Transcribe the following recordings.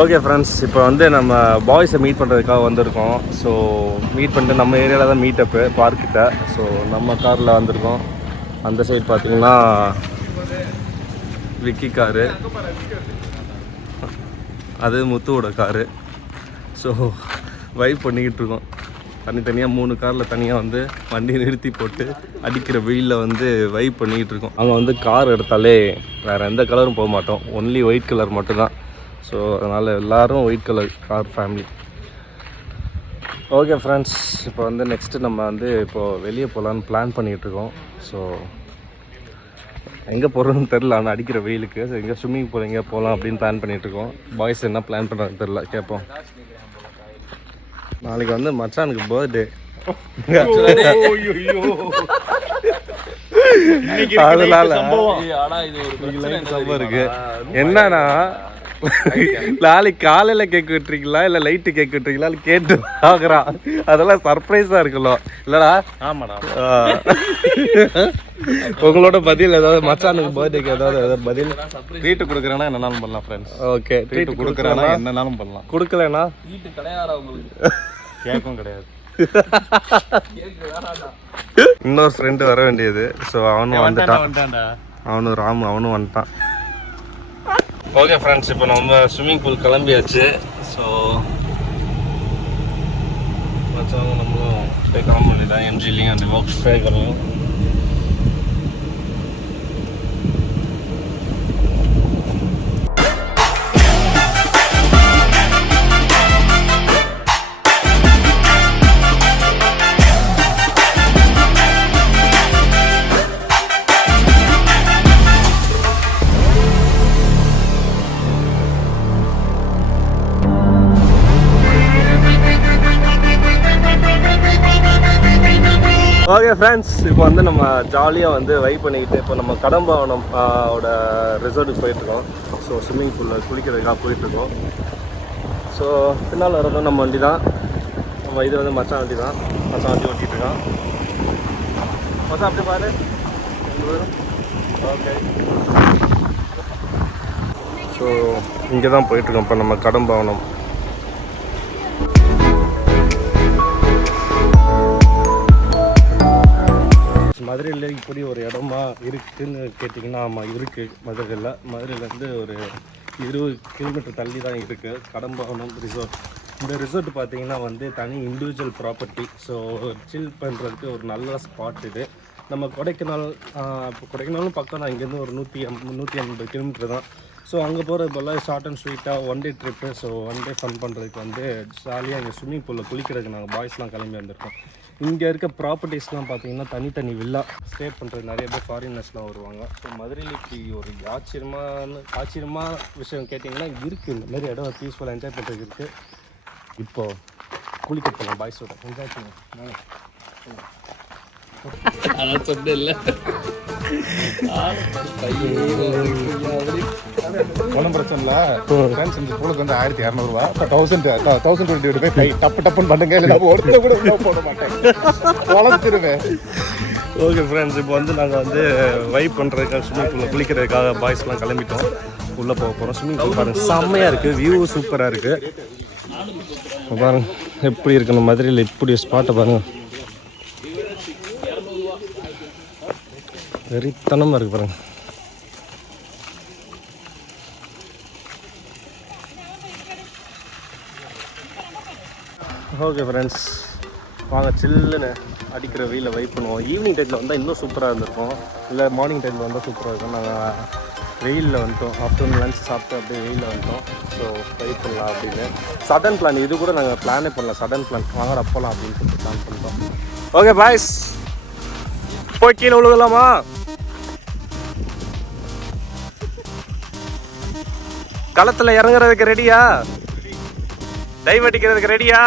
Okay friends, இப்போ வந்து நம்ம பாய்ஸை மீட் பண்ணுறதுக்காக வந்திருக்கோம். ஸோ மீட் பண்ணிட்டு நம்ம ஏரியாவில் தான் மீட்டப்பு பார்க்கிட்ட. ஸோ நம்ம காரில் வந்திருக்கோம். அந்த சைடு பார்த்தீங்கன்னா விக்கி காரு, அது முத்துவோட காரு. ஸோ வைப் பண்ணிக்கிட்டு இருக்கோம். தனித்தனியாக 3 காரில் தனியாக வந்து வண்டி நிறுத்தி போட்டு அடிக்கிற வெயிலில் வந்து வைப் பண்ணிக்கிட்டு இருக்கோம். அங்கே வந்து கார் எடுத்தாலே வேறு எந்த கலரும் போக மாட்டோம், ஒன்லி ஒயிட் கலர் மட்டும்தான். ஸோ அதனால் எல்லோரும் white colour car family. Okay friends, இப்போ வந்து நெக்ஸ்ட்டு நம்ம வந்து இப்போது வெளியே போகலான்னு பிளான் பண்ணிகிட்ருக்கோம். ஸோ எங்கே போகிறோன்னு தெரில, ஆனால் அடிக்கிற வெயிலுக்கு ஸோ எங்கே ஸ்விம்மிங் பூல் எங்கே போகலாம் அப்படின்னு பிளான் பண்ணிகிட்ருக்கோம். பாய்ஸ் என்ன பிளான் பண்ணுறாங்கன்னு தெரில, கேட்போம். நாளைக்கு வந்து மச்சானுக்கு பர்த்டே. அதனால இருக்கு என்னன்னா, நாளைக்கு காலையில் கேக் வெட்டுறீங்களா இல்லை லைட்டு கேக் வெட்டுறீங்களா கேட்டு ஆகுறான். அதெல்லாம் சர்ப்ரைஸாக இருக்கலாம் இல்லைடா? ஆமாடா. உங்களோட பதில் ஏதாவது மச்சானுக்கு பர்த்டேக்கு ஏதாவது பதில்? ட்ரீட்டு கொடுக்குறேன்னா என்னன்னாலும் பண்ணலாம் ஃப்ரெண்ட்ஸ். ஓகே, ட்ரீட்டு கொடுக்குறேன்னா என்னன்னாலும் பண்ணலாம். கொடுக்கலன்னா ட்ரீட்டு கிடையாதா உங்களுக்கு? கேக்கும் கிடையாது. இன்னொரு ஃப்ரெண்டு வர வேண்டியது. ஸோ அவனும் வந்துட்டான். அவனும் ராமு அவனும் வந்துட்டான். ஓகே ஃப்ரெண்ட்ஸ், இப்போ நம்ம ஸ்விம்மிங் பூல் கிளம்பியாச்சு. ஸோ மச்சாங்க நம்மளும் போய் கிளம்ப வேண்டியதான். எம்ஜிலையும் அந்த ஒர்க்ஸ் பே பண்ணலாம். ஓகே ஃப்ரெண்ட்ஸ், இப்போ வந்து நம்ம ஜாலியாக வந்து வைப் பண்ணிக்கிட்டு இப்போ நம்ம கடம்பவனம் ஓட ரிசார்ட்டுக்கு போயிட்டுருக்கோம். ஸோ ஸ்விம்மிங் பூலில் குளிக்கிறதுக்காக போயிட்டுருக்கோம். ஸோ பின்னால் வரதும் நம்ம வண்டி தான். நம்ம இது வந்து மச்சான் வண்டி தான். மச்சான் வண்டி ஓட்டிகிட்ருக்கான். மச்சான் அப்படி பாரு. ஓகே, ஸோ இங்கே தான் போயிட்டுருக்கோம் இப்போ நம்ம கடம்பவனம். மதுரையில் இப்படி ஒரு இடமா இருக்குதுன்னு கேட்டிங்கன்னா, ஆமாம் இருக்குது. மதுரையிலேருந்து ஒரு 20 கிலோமீட்டர் தள்ளி தான் இருக்குது கடம்பவனம் ரிசார்ட். இந்த ரிசார்ட் பார்த்திங்கன்னா வந்து தனி இண்டிவிஜுவல் ப்ராப்பர்ட்டி. ஸோ சில் பண்ணுறதுக்கு ஒரு நல்ல ஸ்பாட் இது. நம்ம கொடைக்கானல், இப்போ கொடைக்கானலும் பக்கம் தான், இங்கேருந்து ஒரு 150 கிலோமீட்டர் தான். ஸோ அங்கே போகிறது போல் ஷார்ட் அண்ட் ஸ்வீட்டாக one day trip. So one day fun பண்ணுறதுக்கு வந்து ஜாலியாக இங்கே ஸ்விம்மிங் பூலில் குளிக்கிறதுக்கு நாங்கள் பாய்ஸ்லாம் கிளம்பி வந்திருக்கோம். இங்கே இருக்க ப்ராப்பர்ட்டிஸ்லாம் பார்த்தீங்கன்னா தனித்தனி வில்லா ஸ்டே பண்ணுறது நிறைய பேர் ஃபாரினர்ஸ்லாம் வருவாங்க. ஸோ மதுரையில் இப்படி ஒரு ஆச்சரியமான விஷயம் கேட்டிங்கன்னா இருக்குது. இந்த மாதிரி இடம் பீஸ்ஃபுல்லாக என்ஜாய் பண்ணுறதுக்கு இருக்குது. இப்போது குளிக்க போகலாம் பாய்ஸோட. என்ஜாய் பண்ணுவோம். அதான் சொன்ன இல்லை ஒன்றும் பிரச்சனை இல்லை. ஃப்ரெண்ட்ஸ் இந்த ஸ்கூலுக்கு வந்து 1200 1020 போய் கை டப்புன்னு பண்ணுங்க. இல்லை ஒருத்தர் கூட போட மாட்டேன், வளர்த்துருவேன். ஓகே ஃப்ரெண்ட்ஸ், இப்போ வந்து நாங்கள் வந்து வைப் பண்ணுறதுக்காக ஸ்விம்மிங் பூலில் குளிக்கிறதுக்காக பாய்ஸ்லாம் கிளம்பிட்டோம். உள்ளே போக போகிறோம். ஸ்விம்மிங் பூல் பாருங்கள், செம்மையாக இருக்குது. வியூ சூப்பராக இருக்குது. பாருங்கள் எப்படி இருக்குன்னு மதுரையில் இப்படி ஸ்பாட்டை பாருங்கள். வெறித்தனமாக இருக்குது பாருங்கள். ஓகே ஃப்ரெண்ட்ஸ், வாங்க சில்லுன்னு அடிக்கிற வெயிலில் வைப் பண்ணுவோம். ஈவினிங் டைமில் வந்தால் இன்னும் சூப்பராக இருந்திருக்கும், இல்லை மார்னிங் டைமில் வந்தால் சூப்பராக இருக்கும். நாங்கள் வெயிலில் வந்துட்டோம். ஆஃப்டர்நூன் லன்ச் சாப்பிட்டு அப்படியே வெயிலில் வந்துட்டோம். ஸோ வைப் பண்ணலாம் அப்படின்னு சடன் பிளான். இது கூட நாங்கள் பிளானே பண்ணலாம், சடன் பிளான். வாங்க அப்போலாம் அப்படின்னு சொல்லிட்டு பிளான் பண்ணிட்டோம். ஓகே பாய்ஸ், போய் கீழே விழுகலாமா? களத்தில் இறங்குறதுக்கு ரெடியா? டைவ் அடிக்கிறதுக்கு ரெடியா?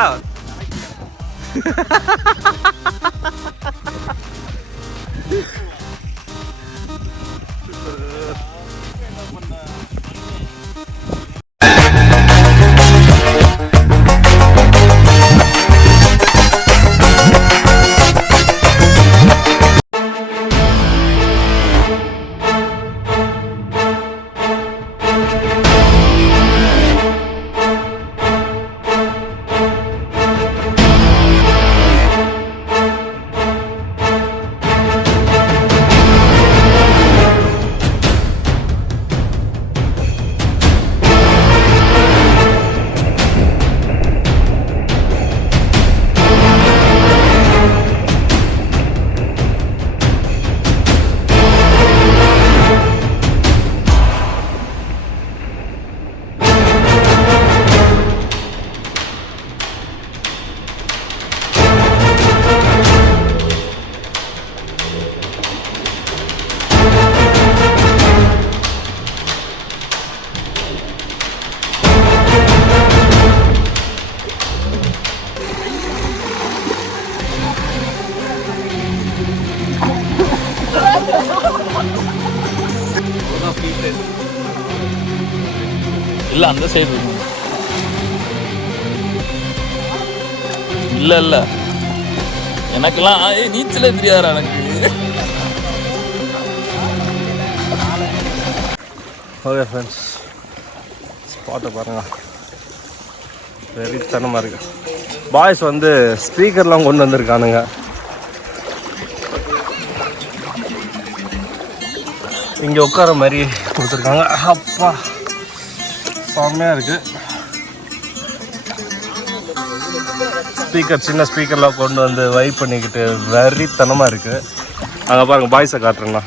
இல்லை அந்த சைடு இருக்கு. இல்லை இல்லை எனக்கெல்லாம் நீச்சலே தெரியாதா எனக்கு. ஓகே ஃப்ரெண்ட்ஸ், ஸ்பாட்டை பாருங்க, வெறித்தனமாக இருக்கு. பாய்ஸ் வந்து ஸ்பீக்கர்லாம் கொண்டு வந்திருக்கானுங்க. இங்கே உட்கார மாதிரி கொடுத்துருக்காங்க. அப்பா செம்மையாக இருக்குது. ஸ்பீக்கர், சின்ன ஸ்பீக்கர்லாம் கொண்டு வந்து வைப் பண்ணிக்கிட்டு வெறித்தனமாக இருக்குது. அங்கே பாருங்கள், பாய்ஸை காட்டுறேண்ணா.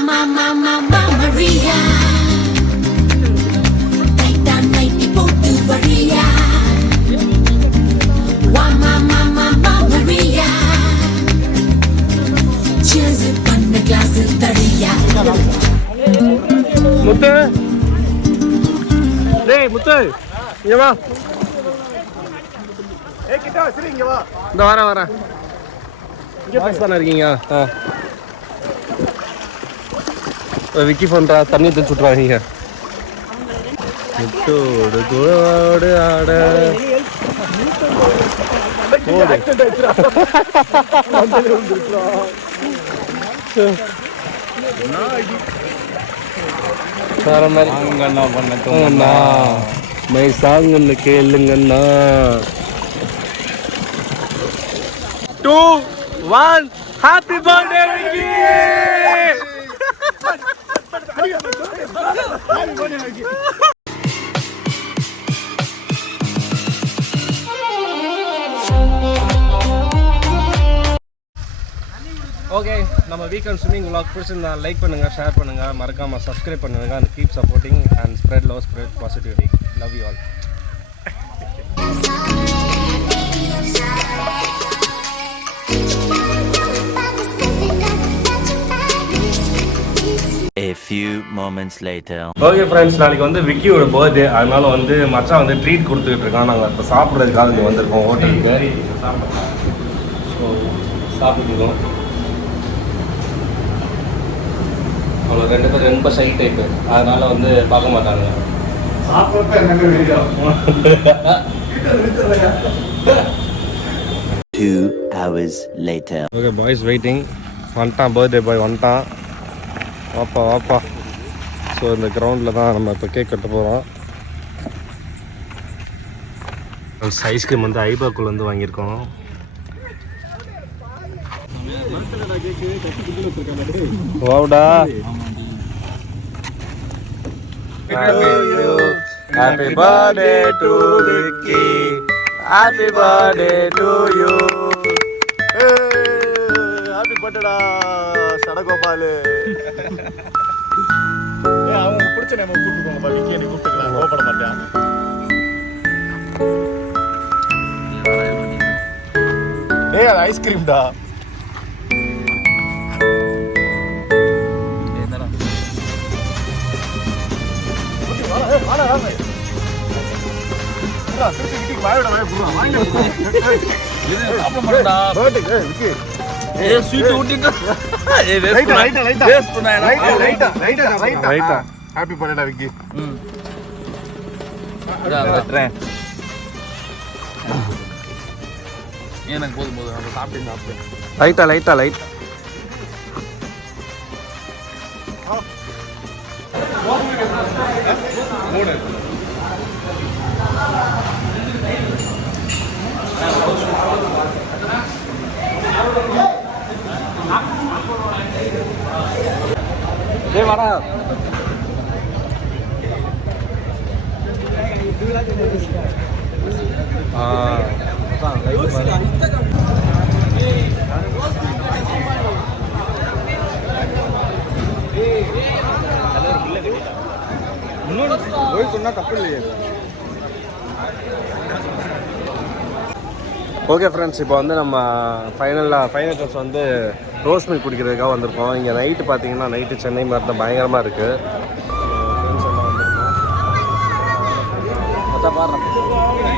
Mamma Maria, night and night people do Maria. Mamma Maria, cheers on the glass of Maria. முத்து, டேய் முத்து, இங்க வா. ஏய் கிட்ட வா, சரி இங்க வா. இந்த வரேன். இங்கே பாஸ் தானே இருக்கீங்க? விக்கி பண்ணுறா, தண்ணி தெளிச்சு விட்றாங்க. முட்டோடு குழோடு ஆட வேற மாதிரி அங்கண்ணா பண்ண மை சாங்குன்னு கேளுங்கண்ணா. 2, 1 ஹாப்பி பர்த்டே விக்கி. ஓகே, நம்ம வீக்கெண்ட் ஸ்விம்மிங் vlog பிடிச்சிருந்தா லைக் பண்ணுங்கள், ஷேர் பண்ணுங்கள், மறக்காமல் சப்ஸ்கிரைப் பண்ணுங்கள். And keep supporting and spread love, spread positivity. Love you all. A few moments later. Okay friends, நாளைக்கு வந்து விக்கியோட பர்த்டே. அதனால வந்து மச்சான் வந்து ட்ரீட் கொடுத்துக்கிட்டு இருக்கான். நாங்கள் இப்போ சாப்பிட்றதுக்காக இங்கே வந்திருக்கோம் ஹோட்டலுக்கு. ஸோ சாப்பிட்டுருக்கோம். அவ்வளோ 2 பேர் ரொம்ப ஷை டைப்பு, அதனால வந்து பார்க்க மாட்டாங்க. 2 hours later. Okay boys waiting. வந்துட்டான், பர்த்டே பாய் வந்துட்டான். வாப்பா. ஸோ இந்த கிரவுண்டில் தான் நம்ம இப்போ கேக் கட்ட போகிறோம். ஐஸ்கிரீம் வந்து ஐபாக்குள்ளேருந்து வாங்கியிருக்கோம். வாவுடா. Happy birthday to Vicky, happy birthday to you. Happy பர்த்டேடா சடகோபாலு. அவங்க பிடிச்ச நேம் கூப்பிட்டு போங்கப்பா. விக்கி என்னை கூப்பிட்டுக்கலாம், கோவப்பட மாட்டேன். டேய் அது ஐஸ்கிரீம்டா. Happy birthday Vicky. எனக்கு போதும் சாப்பிட்டு லைட்டா வாடா. இன்னொன்று சொன்னா தப்பு இல்லையே. ஓகே ஃப்ரெண்ட்ஸ், இப்போ வந்து நம்ம ஃபைனல் டச் வந்து ரோஸ் மில்க் குடிக்கிறதுக்காக வந்திருக்கோம். இங்கே நைட்டு பார்த்தீங்கன்னா நைட்டு சென்னை மாதிரி தான் பயங்கரமாக இருக்குது. ஃப்ரெண்ட்ஸ் எல்லாம் வந்திருக்கோம். பாருங்க